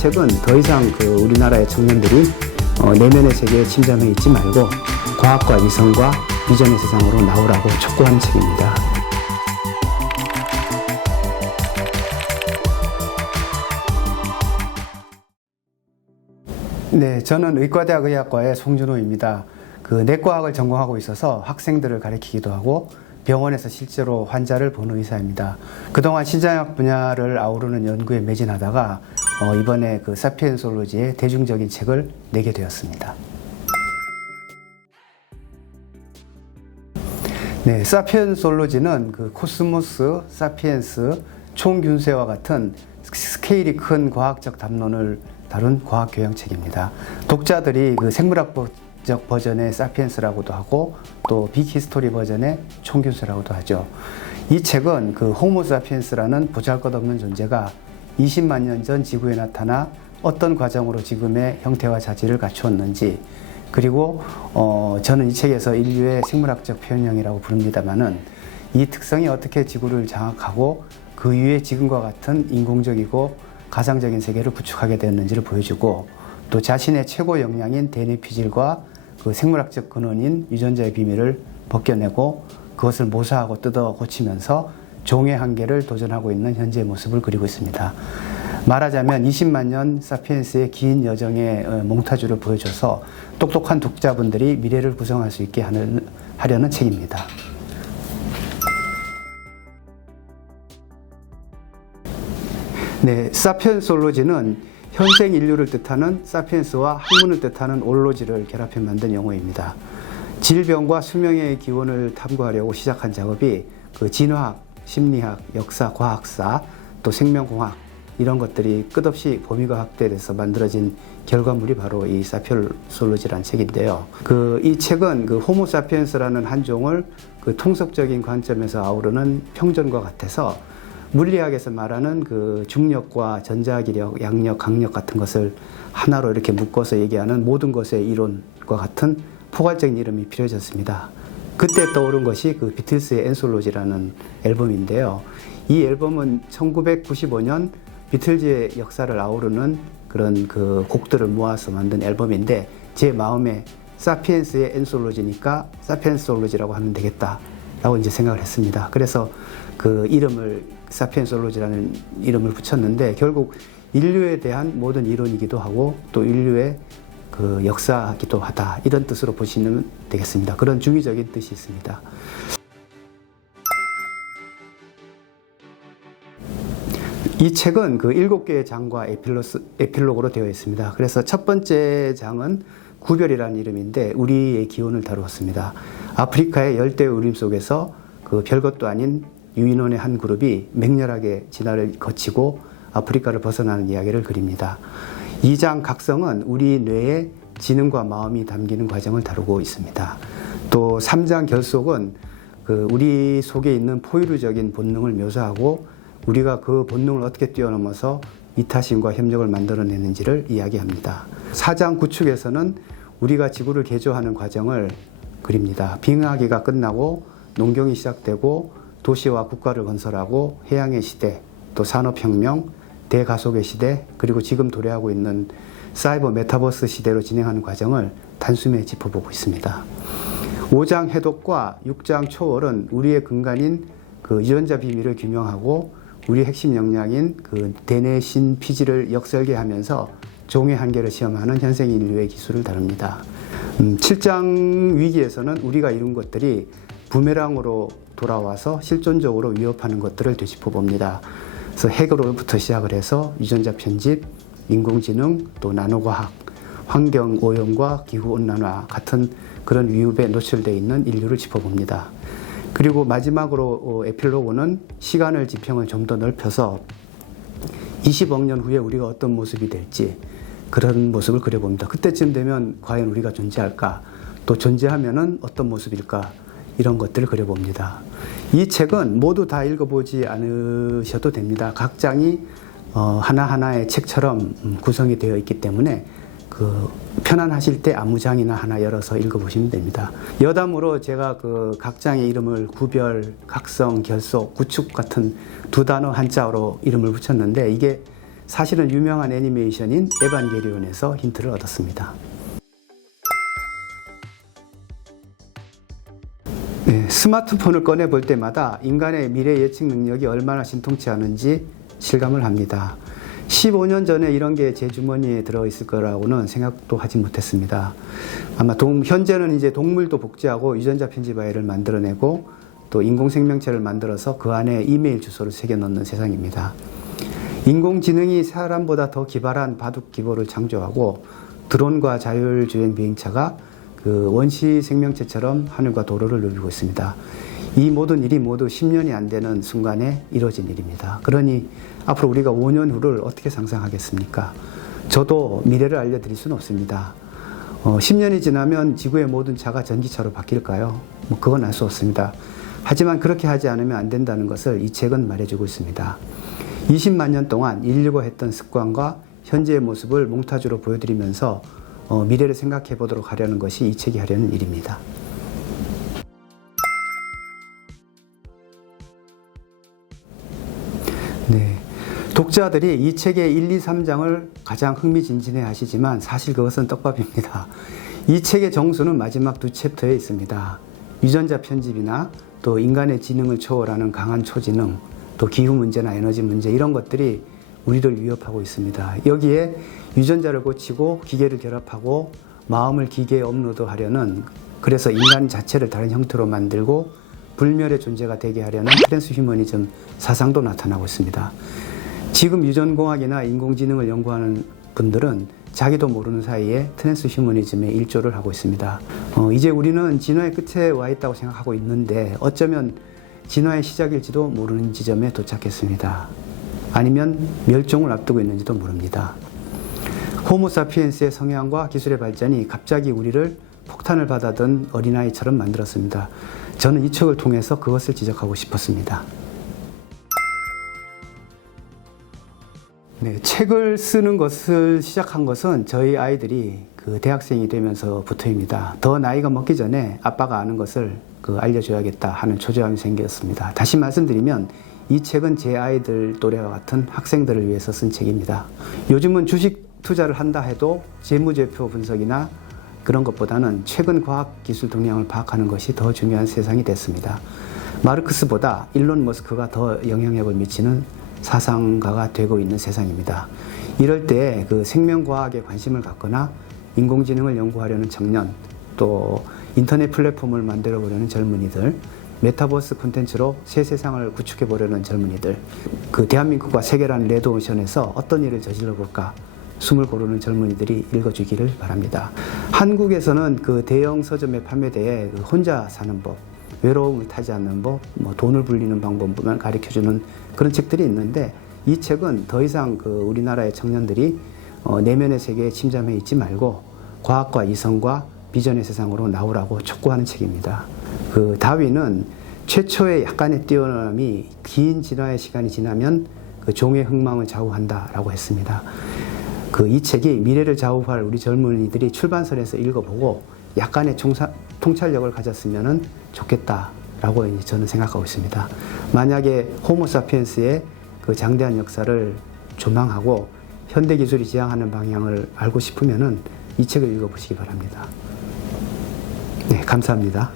책은 더 이상 우리나라의 청년들이 내면의 세계에 침잠해 있지 말고 과학과 이성과 비전의 세상으로 나오라고 촉구하는 책입니다. 네, 저는 의과대학 의학과의 송준호입니다. 내과학을 전공하고 있어서 학생들을 가르치기도 하고 병원에서 실제로 환자를 보는 의사입니다. 그동안 신장의학 분야를 아우르는 연구에 매진하다가 이번에 사피엔솔로지의 대중적인 책을 내게 되었습니다. 네, 사피엔솔로지는 코스모스, 사피엔스, 총균세와 같은 스케일이 큰 과학적 담론을 다룬 과학교양책입니다. 독자들이 생물학적 버전의 사피엔스라고도 하고 또 빅히스토리 버전의 총균세라고도 하죠. 이 책은 호모 사피엔스라는 보잘것없는 존재가 20만 년 전 지구에 나타나 어떤 과정으로 지금의 형태와 자질을 갖추었는지, 그리고 저는 이 책에서 인류의 생물학적 표현형이라고 부릅니다만은 이 특성이 어떻게 지구를 장악하고 그 위에 지금과 같은 인공적이고 가상적인 세계를 구축하게 되었는지를 보여주고, 또 자신의 최고 역량인 DNA 피질과 생물학적 근원인 유전자의 비밀을 벗겨내고 그것을 모사하고 뜯어 고치면서 종의 한계를 도전하고 있는 현재의 모습을 그리고 있습니다. 말하자면 20만 년 사피엔스의 긴 여정의 몽타주를 보여줘서 똑똑한 독자분들이 미래를 구성할 수 있게 하려는 책입니다. 네, 사피엔솔로지는 현생 인류를 뜻하는 사피엔스와 학문을 뜻하는 올로지를 결합해 만든 용어입니다. 질병과 수명의 기원을 탐구하려고 시작한 작업이 진화학, 심리학, 역사, 과학사, 또 생명공학 이런 것들이 끝없이 범위가 확대돼서 만들어진 결과물이 바로 이 사피엔솔로지라는 책인데요. 이 책은 호모 사피엔스라는 한 종을 통섭적인 관점에서 아우르는 평전과 같아서 물리학에서 말하는 중력과 전자기력, 양력, 강력 같은 것을 하나로 이렇게 묶어서 얘기하는 모든 것의 이론과 같은 포괄적인 이름이 필요해졌습니다. 그때 떠오른 것이 비틀스의 엔솔로지라는 앨범인데요. 이 앨범은 1995년 비틀즈의 역사를 아우르는 그런 곡들을 모아서 만든 앨범인데, 제 마음에 사피엔스의 엔솔로지니까 사피엔솔로지라고 하면 되겠다라고 이제 생각을 했습니다. 그래서 이름을 사피엔솔로지라는 이름을 붙였는데, 결국 인류에 대한 모든 이론이기도 하고 또 인류의 역사이기도 하다, 이런 뜻으로 보시면 되겠습니다. 그런 중의적인 뜻이 있습니다. 이 책은 7개의 장과 에필로그로 되어 있습니다. 그래서 첫 번째 장은 구별이라는 이름인데 우리의 기원을 다루었습니다. 아프리카의 열대 우림 속에서 별것도 아닌 유인원의 한 그룹이 맹렬하게 진화를 거치고 아프리카를 벗어나는 이야기를 그립니다. 2장 각성은 우리 뇌에 지능과 마음이 담기는 과정을 다루고 있습니다. 또 3장 결속은 우리 속에 있는 포유류적인 본능을 묘사하고 우리가 그 본능을 어떻게 뛰어넘어서 이타심과 협력을 만들어내는지를 이야기합니다. 4장 구축에서는 우리가 지구를 개조하는 과정을 그립니다. 빙하기가 끝나고 농경이 시작되고 도시와 국가를 건설하고 해양의 시대, 또 산업혁명, 대가속의 시대, 그리고 지금 도래하고 있는 사이버 메타버스 시대로 진행하는 과정을 단숨에 짚어보고 있습니다. 5장 해독과 6장 초월은 우리의 근간인 유전자 비밀을 규명하고 우리 핵심 역량인 DNA 신 피질을 역설계하면서 종의 한계를 시험하는 현생 인류의 기술을 다룹니다. 7장 위기에서는 우리가 이룬 것들이 부메랑으로 돌아와서 실존적으로 위협하는 것들을 되짚어봅니다. 그래서 핵으로부터 시작을 해서 유전자 편집, 인공지능, 또 나노과학, 환경 오염과 기후온난화 같은 그런 위협에 노출되어 있는 인류를 짚어봅니다. 그리고 마지막으로 에필로그는 시간을 지평을 좀 더 넓혀서 20억 년 후에 우리가 어떤 모습이 될지 그런 모습을 그려봅니다. 그때쯤 되면 과연 우리가 존재할까? 또 존재하면은 어떤 모습일까? 이런 것들을 그려봅니다. 이 책은 모두 다 읽어보지 않으셔도 됩니다. 각 장이 하나하나의 책처럼 구성이 되어 있기 때문에 편안하실 때 아무 장이나 하나 열어서 읽어보시면 됩니다. 여담으로 제가 각 장의 이름을 구별, 각성, 결속, 구축 같은 두 단어 한자어로 이름을 붙였는데 이게 사실은 유명한 애니메이션인 에반게리온에서 힌트를 얻었습니다. 네, 스마트폰을 꺼내볼 때마다 인간의 미래 예측 능력이 얼마나 신통치 않은지 실감을 합니다. 15년 전에 이런 게 제 주머니에 들어있을 거라고는 생각도 하지 못했습니다. 아마 현재는 이제 동물도 복제하고 유전자 편집 아이를 만들어내고 또 인공생명체를 만들어서 그 안에 이메일 주소를 새겨 넣는 세상입니다. 인공지능이 사람보다 더 기발한 바둑 기보를 창조하고 드론과 자율주행 비행차가 그 원시 생명체처럼 하늘과 도로를 누비고 있습니다. 이 모든 일이 모두 10년이 안 되는 순간에 이루어진 일입니다. 그러니 앞으로 우리가 5년 후를 어떻게 상상하겠습니까? 저도 미래를 알려드릴 수는 없습니다. 10년이 지나면 지구의 모든 차가 전기차로 바뀔까요? 그건 알 수 없습니다. 하지만 그렇게 하지 않으면 안 된다는 것을 이 책은 말해주고 있습니다. 20만 년 동안 인류가 했던 습관과 현재의 모습을 몽타주로 보여드리면서 미래를 생각해 보도록 하려는 것이 이 책이 하려는 일입니다. 네, 독자들이 이 책의 1, 2, 3장을 가장 흥미진진해 하시지만 사실 그것은 떡밥입니다. 이 책의 정수는 마지막 두 챕터에 있습니다. 유전자 편집이나 또 인간의 지능을 초월하는 강한 초지능, 또 기후 문제나 에너지 문제 이런 것들이 우리를 위협하고 있습니다. 여기에 유전자를 고치고 기계를 결합하고 마음을 기계에 업로드하려는, 그래서 인간 자체를 다른 형태로 만들고 불멸의 존재가 되게 하려는 트랜스휴머니즘 사상도 나타나고 있습니다. 지금 유전공학이나 인공지능을 연구하는 분들은 자기도 모르는 사이에 트랜스휴머니즘에 일조를 하고 있습니다. 이제 우리는 진화의 끝에 와 있다고 생각하고 있는데 어쩌면 진화의 시작일지도 모르는 지점에 도착했습니다. 아니면 멸종을 앞두고 있는지도 모릅니다. 호모사피엔스의 성향과 기술의 발전이 갑자기 우리를 폭탄을 받아든 어린아이처럼 만들었습니다. 저는 이 책을 통해서 그것을 지적하고 싶었습니다. 네, 책을 쓰는 것을 시작한 것은 저희 아이들이 대학생이 되면서부터입니다. 더 나이가 먹기 전에 아빠가 아는 것을 알려줘야겠다 하는 초조함이 생겼습니다. 다시 말씀드리면 이 책은 제 아이들 또래와 같은 학생들을 위해서 쓴 책입니다. 요즘은 주식 투자를 한다 해도 재무제표 분석이나 그런 것보다는 최근 과학기술 동향을 파악하는 것이 더 중요한 세상이 됐습니다. 마르크스보다 일론 머스크가 더 영향력을 미치는 사상가가 되고 있는 세상입니다. 이럴 때 생명과학에 관심을 갖거나 인공지능을 연구하려는 청년, 또 인터넷 플랫폼을 만들어 보려는 젊은이들, 메타버스 콘텐츠로 새 세상을 구축해 보려는 젊은이들, 대한민국과 세계라는 레드오션에서 어떤 일을 저질러 볼까 숨을 고르는 젊은이들이 읽어주기를 바랍니다. 한국에서는 대형 서점의 판매대에 혼자 사는 법, 외로움을 타지 않는 법, 돈을 불리는 방법만 가르쳐주는 그런 책들이 있는데 이 책은 더 이상 우리나라의 청년들이 내면의 세계에 침잠해 있지 말고 과학과 이성과 비전의 세상으로 나오라고 촉구하는 책입니다. 다윈은 최초의 약간의 뛰어남이 긴 진화의 시간이 지나면 종의 흥망을 좌우한다라고 했습니다. 이 책이 미래를 좌우할 우리 젊은이들이 출판선에서 읽어보고 약간의 통찰력을 가졌으면 좋겠다라고 저는 생각하고 있습니다. 만약에 호모사피엔스의 장대한 역사를 조망하고 현대기술이 지향하는 방향을 알고 싶으면 이 책을 읽어보시기 바랍니다. 네, 감사합니다.